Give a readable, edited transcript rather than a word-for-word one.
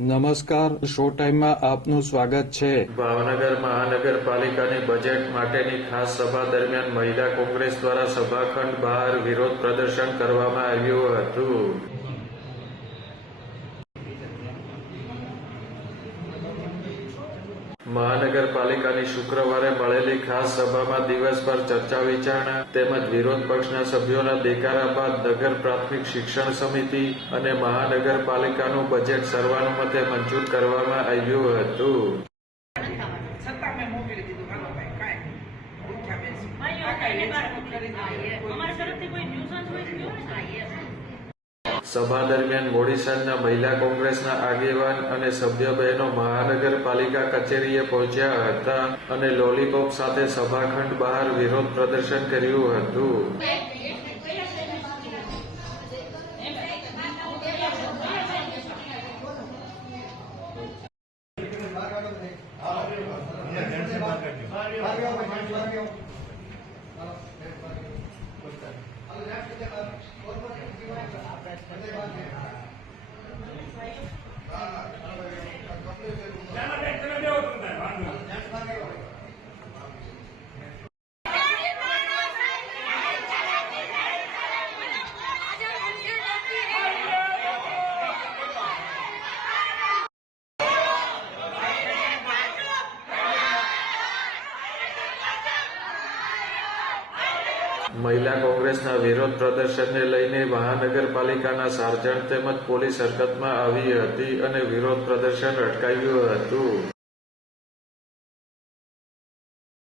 નમસ્કાર, શો ટાઈમમાં આપનું સ્વાગત છે। ભાવનગર મહાનગરપાલિકાની બજેટ માટેની ખાસ સભા દરમિયાન મહિલા કોંગ્રેસ દ્વારા સભાખંડ બહાર વિરોધ પ્રદર્શન કરવામાં આવ્યું હતું। મહાનગરપાલિકાની શુક્રવારે મળેલી ખાસ સભામાં દિવસભર ચર્ચા વિચારણા તેમજ વિરોધ પક્ષના સભ્યોના દેકારા બાદ નગર પ્રાથમિક શિક્ષણ સમિતિ અને મહાનગરપાલિકાનું બજેટ સર્વાનુમતે મંજૂર કરવામાં આવ્યું હતું। સભા દરમિયાન મોડી સાંજના મહિલા કોંગ્રેસના આગેવાન અને સભ્ય બહેનો મહાનગરપાલિકા કચેરીએ પહોંચ્યા હતા અને લોલીપોપ સાથે સભાખંડ બહાર વિરોધ પ્રદર્શન કર્યું હતું। મહિલા કોંગ્રેસના વિરોધ પ્રદર્શનને લઈને મહાનગરપાલિકાના સાર્જન્ટ તેમજ પોલીસ હરકતમાં આવી હતી અને વિરોધ પ્રદર્શન અટકાવ્યું હતું।